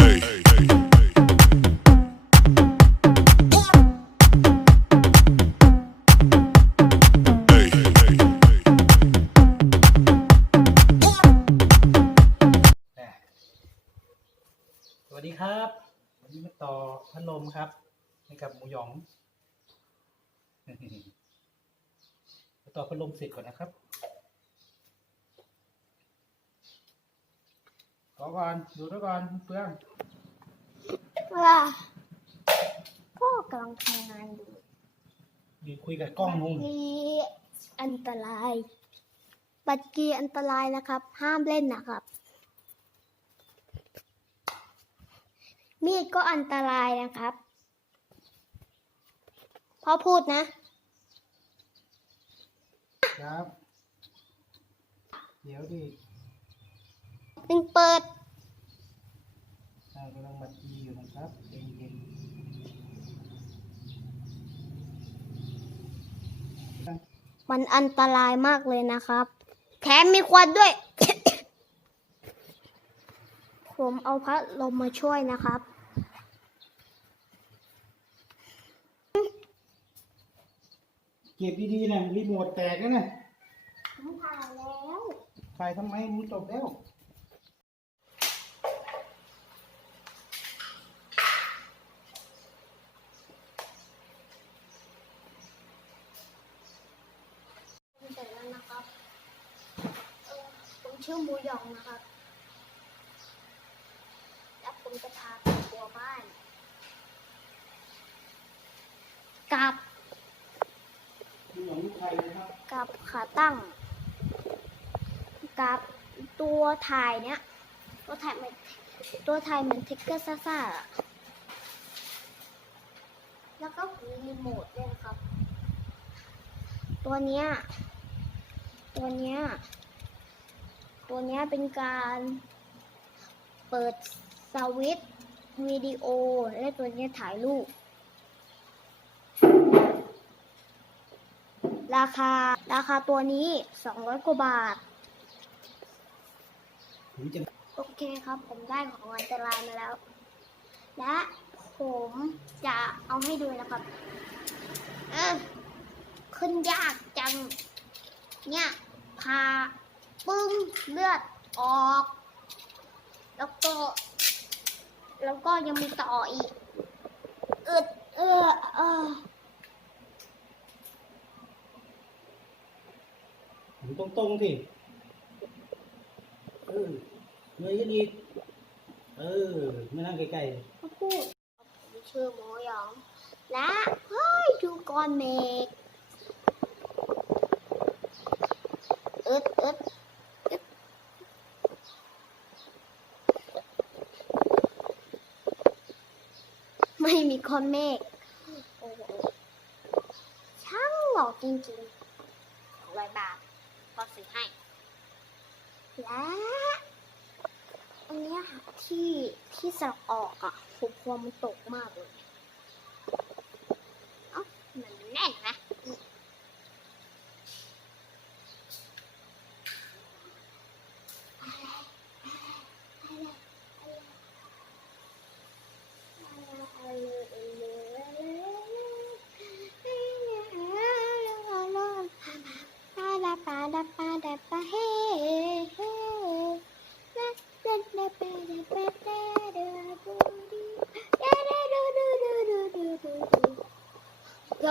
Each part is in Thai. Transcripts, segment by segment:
สวัสดีครับ วันนี้มาต่อพัดลมครับ ให้กับหมูหยองมาต่อพัดลมเสร็จก่อนนะครับ ขอก่อนดูด้วยก่อนเปลืองว่าพ่อกำลังทำงานอยู่ยืนคุยกับกล้องนุ่งมีอันตราย บัตรกีอันตรายนะครับ ห้ามเล่นนะครับ มีดก็อันตรายนะครับพ่อพูดนะ ครับ เดี๋ยวดิ ตึงเปิดอ่ากำลังบัดดีอยู่นะครับเย็นเย็นๆมันอันตรายมากเลยนะครับ แถมมีควันด้วย ผมเอาพัดลมมาช่วยนะครับเก็บดีๆนะรีโมทแตกแล้วนะผมถ่ายแล้ว ถ่ายทำไมมันจบแล้ว เสร็จแล้วนะครับเอ่อผม ชื่อหมูหยองนะครับ แล้วผมจะพาไปทัวร์บ้าน กับหมูหยองลูกใครนะครับกับขาตั้ง กับตัวถ่ายเนี้ยตัวถ่ายเหมือนตัวถ่ายเหมือนเทคเกอร์ซ่าๆอะแล้วก็มีรีโมทด้วยนะครับ ตัวเนี้ยตัวเนี้ย ตัวนี้เป็นการเปิดสวิตวิดีโอ และตัวนี้ถ่ายรูป ราคาราคาตัวนี้ 200 กว่าบาท โอเคครับผมได้ของอันตรายมาแล้ว และผมจะเอาให้ดูนะครับเออขึ้นยากจัง เนี่ย พา ปึ้งเลือดออก แล้วก็ แล้วก็ยังมีต่ออีกอึดเออเออผมตรงๆสิเออเงยขึ้นอีกเออไม่นั่งใกล้เขาพูดผมชื่อหมอหยอง และเฮ้ยดูก้อนเมฆอึดอึดอึด ไม่มีก้อนเมฆโอ้โหช่างหล่อจริงๆร้อยบาทก็ซื้อให้ และอันเนี้ยค่ะที่ที่สลักออกอะผมกลัวมันตกมากเลย เอ้ามันแน่นนะอืมปาดาปาดาปาดาปาเฮ้เฮ้เฮ้เล่นเล่นเล่นเล่นเล่นเล่นเล่นดูดิเล่นเล่นดูดูดูดูดูดูดู เกื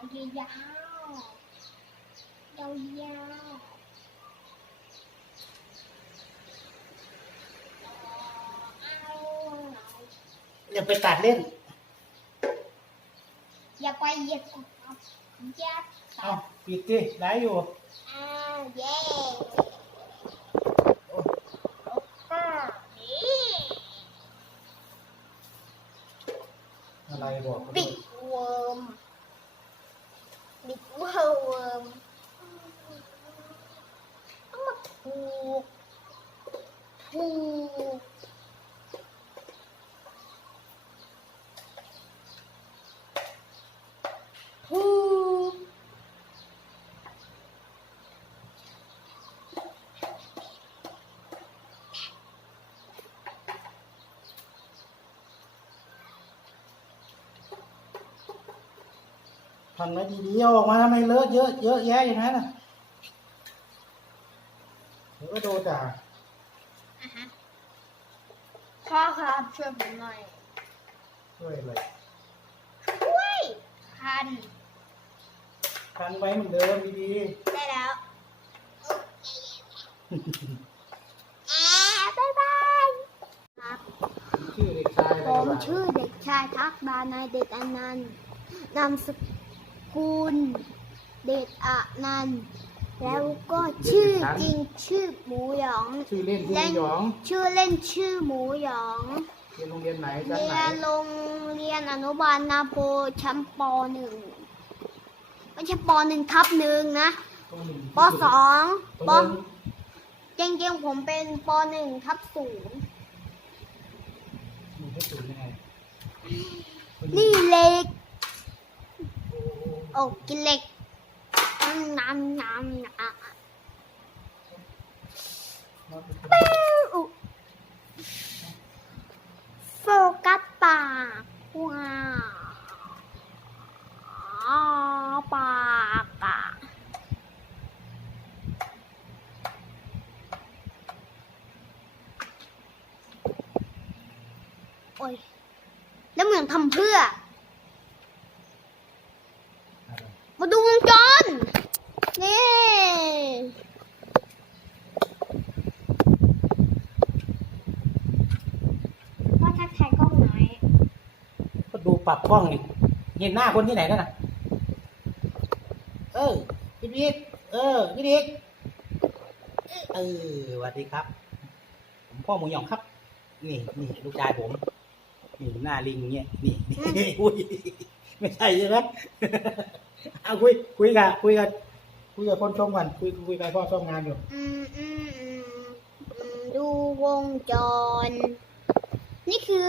ยาวยาวยาวอย่าไปตัดเล่น อย่าไปเหยียดยัดเอาปิดดิได้อยู่อ้าวเย้อะไรบอกปิด ถูกถูทำไว้ดีๆเอาออกมาทำไมเลอะเยอะเยอะแยะอย่างนั้นน่ะเดี๋ยวก็โดนด่า พ่อครับช่วยผมหน่อย ช่วยอะไรช่วยพันพันไว้เหมือนเดิมดีได้แล้วแอบบ๊ายบายครับๆชื่อเด็กชายอะไรผมบ้างชื่อเด็กชายทักบานายเดชอนันต์นามสกุลเดชอนันต์ แล้วก็ชื่อจริงชื่อหมูหยอง ชื่อเล่นชื่อหยอง ชื่อเล่นชื่อหมูหยองเรียนโรงเรียนไหนชั้นเรีไหนยนโรงเรียนอนุบาลนาโพชั้นปหนึ่งไม่ใช่ปหนึ่งทับหนึ่งนะต้องหนึ่งปสองปปหนึ่งจริงๆผมเป็นปหนึ่งทับศูนย์หนึ่งให้ศูนย์ยังไงนี่เหล็ก โอ้กินเหล็ก น้ำน้ำน้ำนำปิ้วโฟกัสปากว้าวปากอะโอ้ยแล้วเหมือนทำเพื่อ มาดูวงจร นี่พ่อทักทายกล้องหน่อย ก็ดูปรับ กล้องนี่เห็นหน้าคนที่ไหนนั่นน่ะ เออพี่พีทเออพี่ดิกเออสวัสดีครับ ผมพ่อหมูหยองครับ นี่นี่ลูกชายผมนี่หน้าลิงเงี้ยนี่นี่อุ้ยไม่ใช่ใช่ไหมเอาคุยคุยกับคุยกับคุยกับคนชมก่อนคุยคุยกับพ่อชมงานอยู่อืมอืมอืมอืมดูวงจร นี่คือ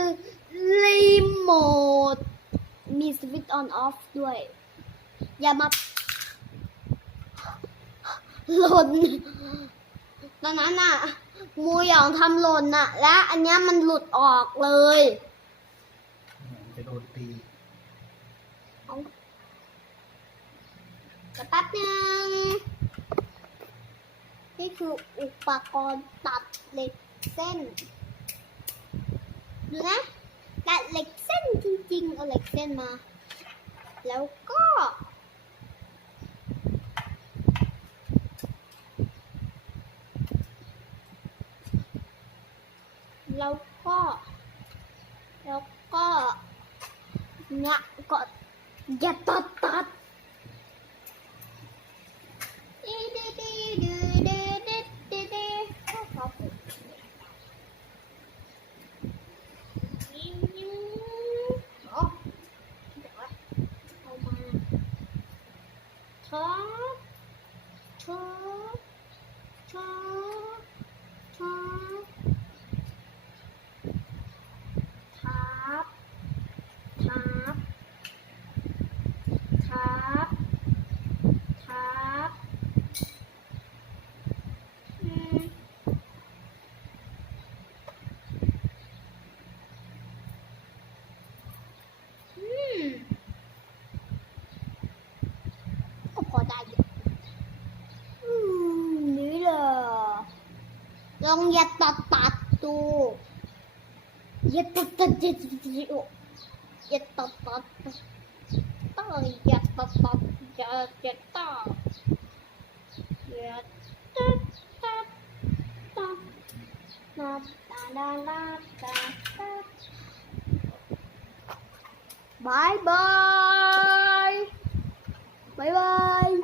รีโมท มีสวิตช์ออนออฟด้วย อย่ามาหล่นตอนนั้นน่ะหมูหยองทำหล่นน่ะ และอันเนี้ยมันหลุดออกเลยจะโดนตีกระแป๊บหนึง นี่คืออุปกรณ์ตัดเหล็กเส้น ดูนะ ตัดเหล็กเส้นจริงๆ เอาเหล็กเส้นมา แล้วก็ Bye bye. Bye bye.